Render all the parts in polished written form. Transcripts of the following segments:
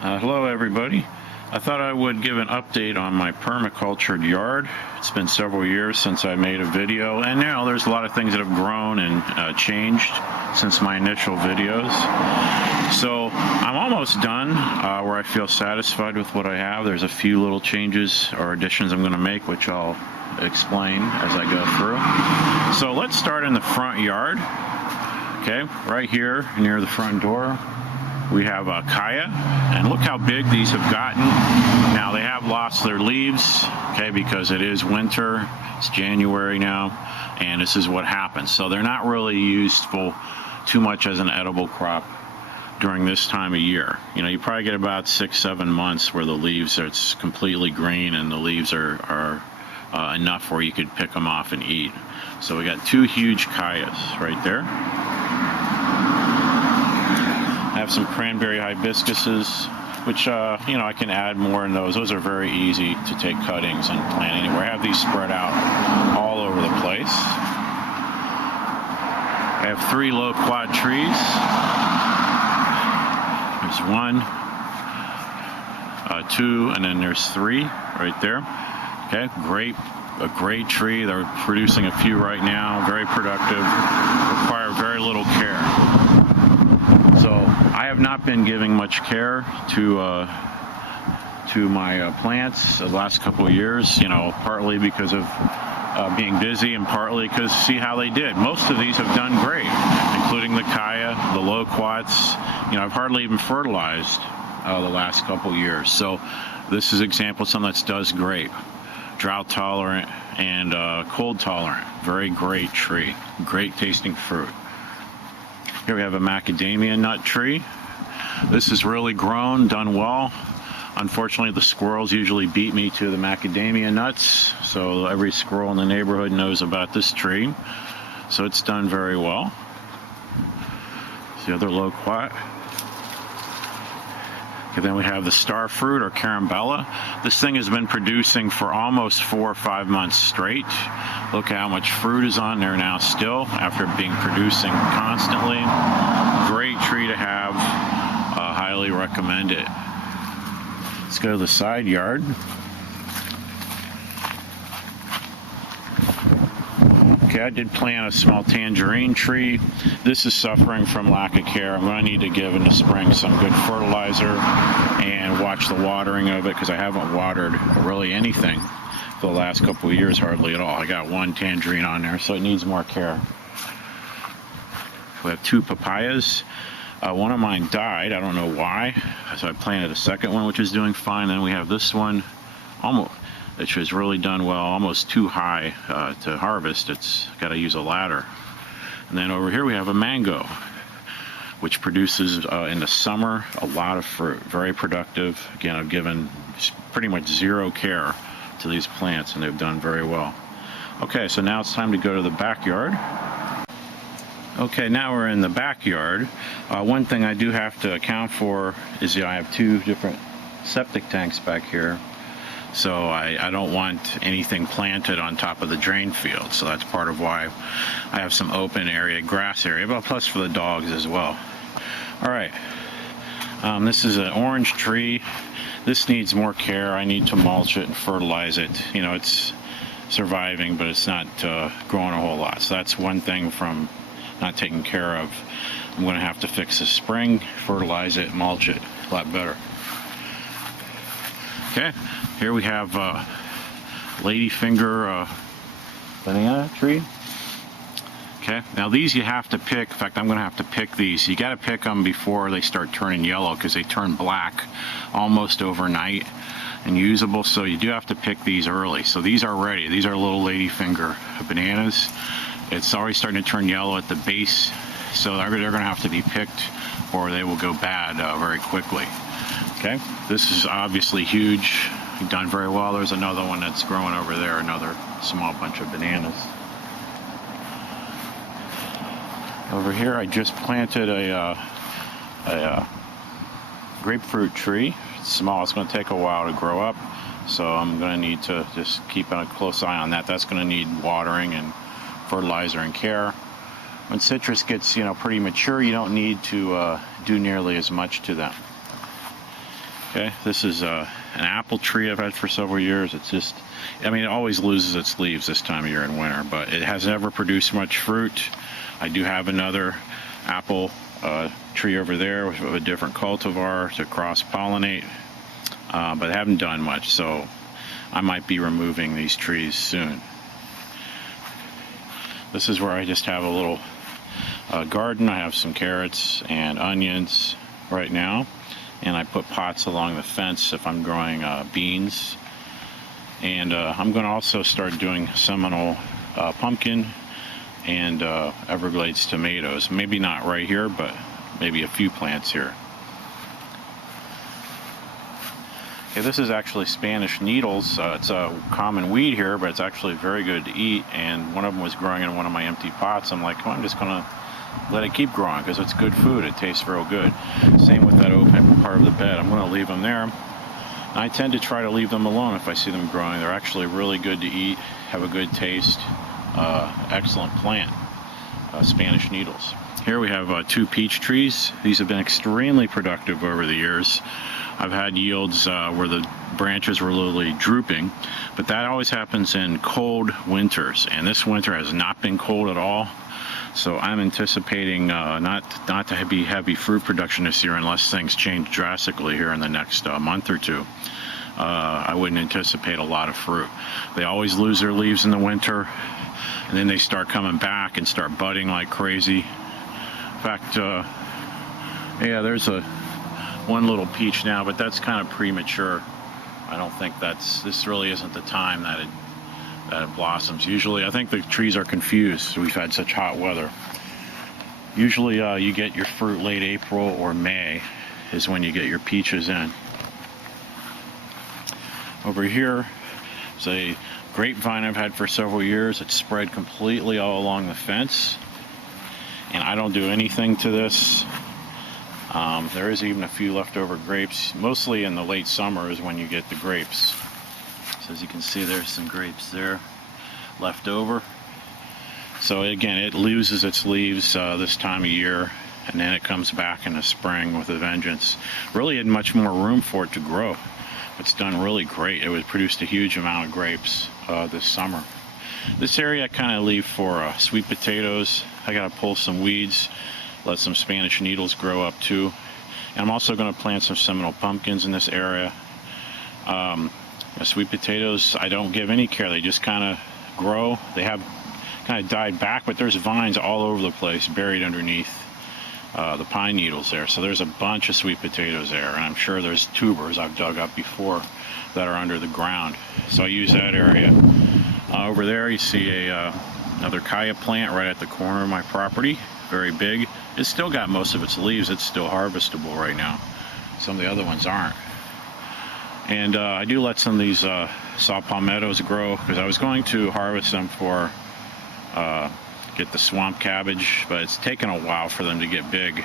Hello everybody. I thought I would give an update on my permacultured yard. It's been several years since I made a video, and now there's a lot of things that have grown and changed since my initial videos. So I'm almost done where I feel satisfied with what I have. There's a few little changes or additions I'm going to make, which I'll explain as I go through. So let's start in the front yard. Okay, right here near the front door we have a kaya, and look how big these have gotten. Now they have lost their leaves, okay, because it is winter. It's January now, and this is what happens. So they're not really useful too much as an edible crop during this time of year. You know, you probably get about 6-7 months where the leaves are completely green and the leaves are enough where you could pick them off and eat. So we got two huge kayas right there. I have some cranberry hibiscuses, which, you know, I can add more in those. Those are very easy to take cuttings and plant anywhere. I have these spread out all over the place. I have 3 loquat trees. There's 1, 2, and then there's 3 right there. Okay, a great tree. They're producing a few right now. Very productive. Require very little care. So I have not been giving much care to my plants the last couple of years, you know, partly because of being busy and partly because see how they did. Most of these have done great, including the kaya, the loquats. You know, I've hardly even fertilized the last couple of years. So this is an example of something that does great. Drought tolerant and cold tolerant. Very great tree. Great tasting fruit. Here we have a macadamia nut tree. This has really grown, done well. Unfortunately, the squirrels usually beat me to the macadamia nuts, so every squirrel in the neighborhood knows about this tree. So it's done very well. It's the other loquat. Okay, then we have the star fruit or carambella. This thing has been producing for almost 4 or 5 months straight. Look how much fruit is on there now still after being producing constantly. Great tree to have. Highly recommend it. Let's go to the side yard. Okay, I did plant a small tangerine tree. This is suffering from lack of care. I'm going to need to give in the spring some good fertilizer and watch the watering of it because I haven't watered really anything for the last couple of years, hardly at all. I got 1 tangerine on there, so it needs more care. We have 2 papayas. One of mine died. I don't know why. So I planted a second one, which is doing fine. Then we have this one, which has really done well, almost too high to harvest. It's got to use a ladder. And then over here we have a mango, which produces in the summer a lot of fruit. Very productive. Again, I've given pretty much 0 care to these plants, and they've done very well. Okay, so now it's time to go to the backyard. Okay, now we're in the backyard. One thing I do have to account for is I have 2 different septic tanks back here. So I don't want anything planted on top of the drain field. So that's part of why I have some open area, grass area, but plus for the dogs as well. All right, this is an orange tree. This needs more care. I need to mulch it and fertilize it. You know, it's surviving, but it's not growing a whole lot. So that's one thing from not taken care of. I'm going to have to fix this spring, fertilize it, mulch it a lot better. Okay, here we have ladyfinger banana tree. Okay, now these you have to pick. In fact, I'm going to have to pick these. You got to pick them before they start turning yellow because they turn black almost overnight and usable. So you do have to pick these early. So these are ready. These are little ladyfinger bananas. It's already starting to turn yellow at the base, so they're going to have to be picked or they will go bad very quickly. Okay, this is obviously huge. You've done very well. There's another one that's growing over there, another small bunch of bananas. Over here I just planted a grapefruit tree. It's small, it's going to take a while to grow up, so I'm going to need to just keep a close eye on that. That's going to need watering and fertilizer and care. When citrus gets, you know, pretty mature, you don't need to do nearly as much to them. Okay, this is an apple tree I've had for several years. It's just, I mean, it always loses its leaves this time of year in winter, but it has never produced much fruit. I do have another apple tree over there with a different cultivar to cross-pollinate, but I haven't done much, so I might be removing these trees soon. This is where I just have a little garden. I have some carrots and onions right now, and I put pots along the fence if I'm growing beans. And I'm going to also start doing Seminole pumpkin and Everglades tomatoes. Maybe not right here, but maybe a few plants here. Okay, this is actually Spanish needles. It's a common weed here, but it's actually very good to eat. And one of them was growing in one of my empty pots. I'm like, well, I'm just going to let it keep growing because it's good food. It tastes real good. Same with that open part of the bed. I'm going to leave them there. I tend to try to leave them alone if I see them growing. They're actually really good to eat, have a good taste, excellent plant, Spanish needles. Here we have 2 peach trees. These have been extremely productive over the years. I've had yields where the branches were literally drooping, but that always happens in cold winters, and this winter has not been cold at all. So I'm anticipating not to be heavy fruit production this year unless things change drastically here in the next month or two. I wouldn't anticipate a lot of fruit. They always lose their leaves in the winter, and then they start coming back and start budding like crazy. In fact, yeah, there's one little peach now, but that's kind of premature. I don't think this really isn't the time that it blossoms. Usually, I think the trees are confused. We've had such hot weather. Usually you get your fruit late April or May is when you get your peaches in. Over here is a grapevine I've had for several years. It's spread completely all along the fence, and I don't do anything to this. There is even a few leftover grapes. Mostly in the late summer is when you get the grapes. So as you can see, there's some grapes there left over. So again, it loses its leaves this time of year, and then it comes back in the spring with a vengeance. Really had much more room for it to grow. It's done really great. It was produced a huge amount of grapes this summer. This area I kind of leave for sweet potatoes. I got to pull some weeds, let some Spanish needles grow up too. And I'm also going to plant some Seminole pumpkins in this area. Sweet potatoes, I don't give any care. They just kind of grow. They have kind of died back, but there's vines all over the place buried underneath the pine needles there. So there's a bunch of sweet potatoes there, and I'm sure there's tubers I've dug up before that are under the ground. So I use that area. Over there you see another kaya plant right at the corner of my property. Very big. It's still got most of its leaves. It's still harvestable right now. Some of the other ones aren't. And I do let some of these saw palmettos grow because I was going to harvest them for get the swamp cabbage, but it's taken a while for them to get big.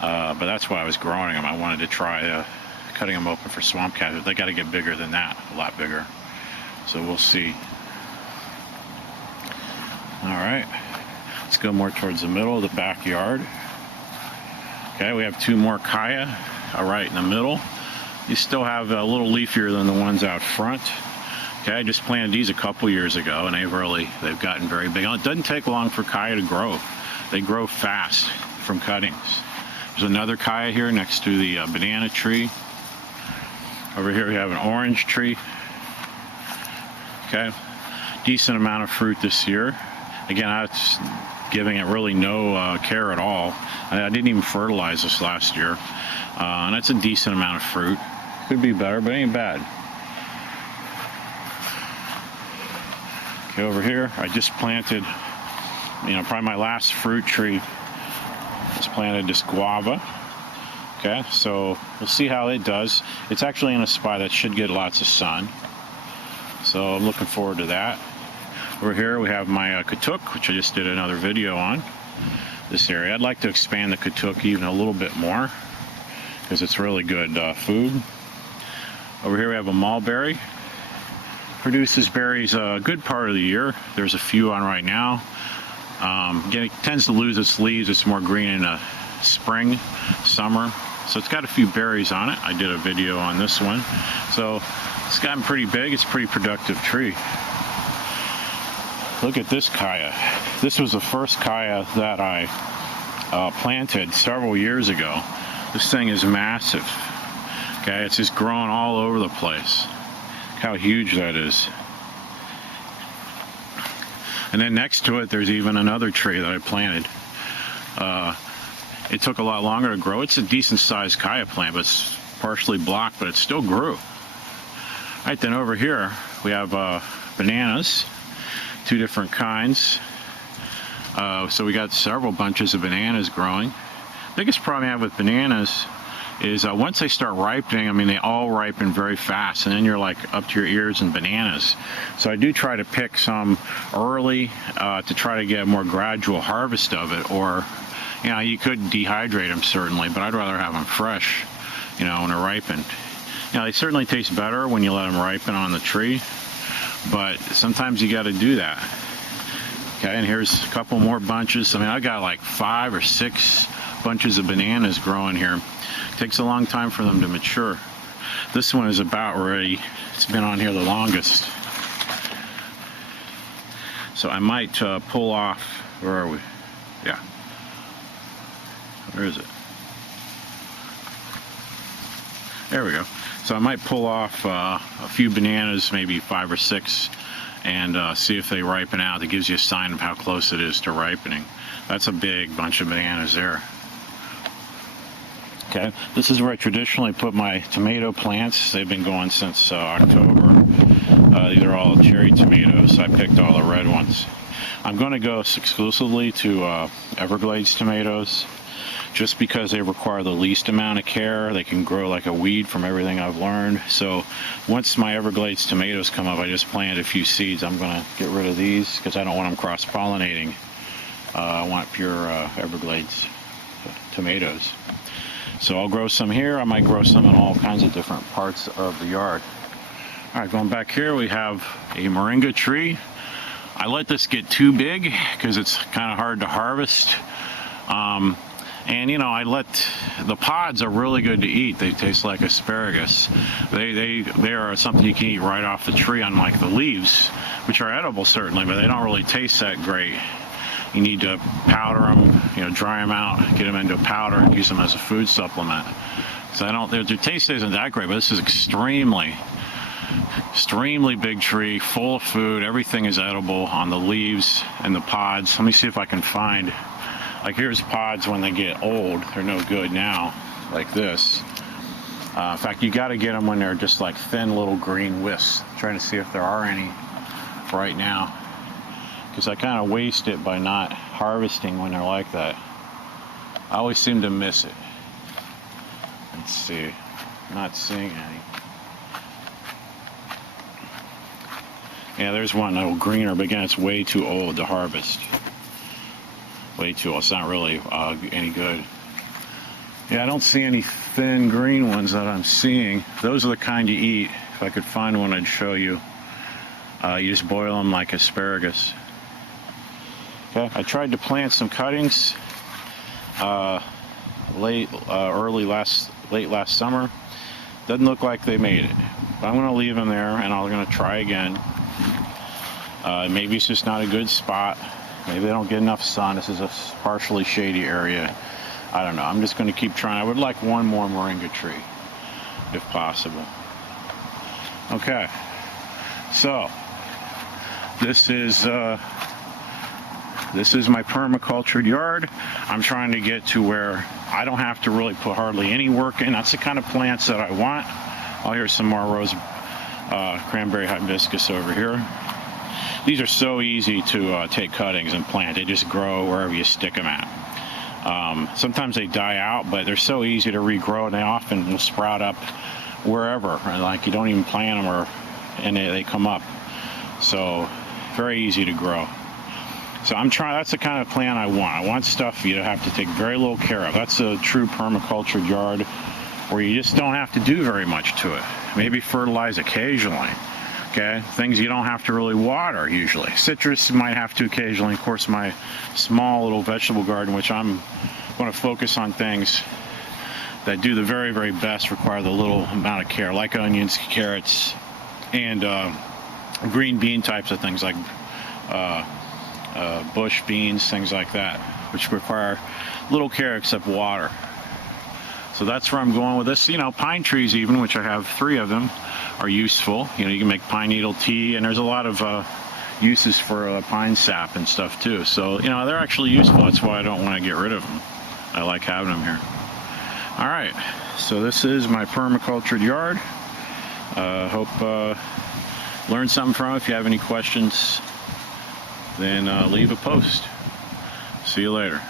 But that's why I was growing them. I wanted to try cutting them open for swamp cabbage. They got to get bigger than that, a lot bigger. So we'll see. All right, let's go more towards the middle of the backyard. Okay, we have 2 more kaya right in the middle. These still have a little leafier than the ones out front. Okay, I just planted these a couple years ago, and they've gotten very big. It doesn't take long for kaya to grow. They grow fast from cuttings. There's another kaya here next to the banana tree. Over here we have an orange tree. Okay, decent amount of fruit this year. Again, I was giving it really no care at all. I didn't even fertilize this last year. And that's a decent amount of fruit. Could be better, but it ain't bad. Okay, over here, I just planted, probably my last fruit tree. Just planted this guava. Okay, so we'll see how it does. It's actually in a spot that should get lots of sun. So I'm looking forward to that. Over here we have my katuk, which I just did another video on. This area, I'd like to expand the katuk even a little bit more because it's really good food. Over here we have a mulberry. Produces berries a good part of the year. There's a few on right now. Again, it tends to lose its leaves. It's more green in the spring, summer. So it's got a few berries on it. I did a video on this one. So it's gotten pretty big. It's a pretty productive tree. Look at this kaya. This was the first kaya that I planted several years ago. This thing is massive. Okay, it's just growing all over the place. Look how huge that is. And then next to it, there's even another tree that I planted. It took a lot longer to grow. It's a decent sized kaya plant, but it's partially blocked, but it still grew. All right, then over here, we have bananas, 2 different kinds. So we got several bunches of bananas growing. Biggest problem I have with bananas is once they start ripening, I mean, they all ripen very fast, and then you're like up to your ears in bananas. So I do try to pick some early to try to get a more gradual harvest of it, or, you know, you could dehydrate them certainly, but I'd rather have them fresh, you know, when they're ripened. You know, they certainly taste better when you let them ripen on the tree, but sometimes you got to do that. Okay, and here's a couple more bunches. I mean, I got like 5 or 6 bunches of bananas growing here. It takes a long time for them to mature. This one is about ready. It's been on here the longest. So I might pull off, where are we? Yeah. Where is it? There we go. So I might pull off a few bananas, maybe 5 or 6, and see if they ripen out. That gives you a sign of how close it is to ripening. That's a big bunch of bananas there. Okay, this is where I traditionally put my tomato plants. They've been going since October. These are all cherry tomatoes. I picked all the red ones. I'm going to go exclusively to Everglades tomatoes, just because they require the least amount of care. They can grow like a weed from everything I've learned. So once my Everglades tomatoes come up, I just planted a few seeds. I'm going to get rid of these because I don't want them cross-pollinating. I want pure Everglades tomatoes. So I'll grow some here. I might grow some in all kinds of different parts of the yard. All right, going back here, we have a moringa tree. I let this get too big because it's kind of hard to harvest. And you know, I let the pods are really good to eat. They taste like asparagus. They are something you can eat right off the tree, unlike the leaves, which are edible certainly, but they don't really taste that great. You need to powder them, you know, dry them out, get them into powder, and use them as a food supplement. So their taste isn't that great, but this is extremely big tree, full of food. Everything is edible on the leaves and the pods. Let me see if I can find, like, here's pods when they get old. They're no good now, like this. In fact, you got to get them when they're just like thin little green wisps. I'm trying to see if there are any right now, because I kind of waste it by not harvesting when they're like that. I always seem to miss it. Let's see. I'm not seeing any. Yeah, there's one, a little greener, but again, it's way too old to harvest. Way too old. It's not really any good. Yeah, I don't see any thin green ones that I'm seeing. Those are the kind you eat. If I could find one, I'd show you. You just boil them like asparagus. Okay, I tried to plant some cuttings late last summer. Doesn't look like they made it. But I'm going to leave them there, and I'm going to try again. Maybe it's just not a good spot. Maybe they don't get enough sun. This is a partially shady area. I don't know. I'm just going to keep trying. I would like one more moringa tree, if possible. Okay. So this is my permacultured yard. I'm trying to get to where I don't have to really put hardly any work in. That's the kind of plants that I want. Oh, here's some more cranberry hibiscus over here. These are so easy to take cuttings and plant. They just grow wherever you stick them at. Sometimes they die out, but they're so easy to regrow, and they often will sprout up wherever. Like, you don't even plant them, and they come up. So very easy to grow. So that's the kind of plant I want. I want stuff you have to take very little care of. That's a true permacultured yard where you just don't have to do very much to it. Maybe fertilize occasionally. Okay, things you don't have to really water usually. Citrus you might have to occasionally. Of course, my small little vegetable garden, which I'm going to focus on things that do the very, very best require the little amount of care, like onions, carrots, and green bean types of things like bush beans, things like that, which require little care except water. So that's where I'm going with this. You know, pine trees even, which I have 3 of them, are useful. You know, you can make pine needle tea, and there's a lot of uses for pine sap and stuff too. So, you know, they're actually useful. That's why I don't want to get rid of them. I like having them here. All right, so this is my permacultured yard. Hope learned something from it. If you have any questions, then leave a post. See you later.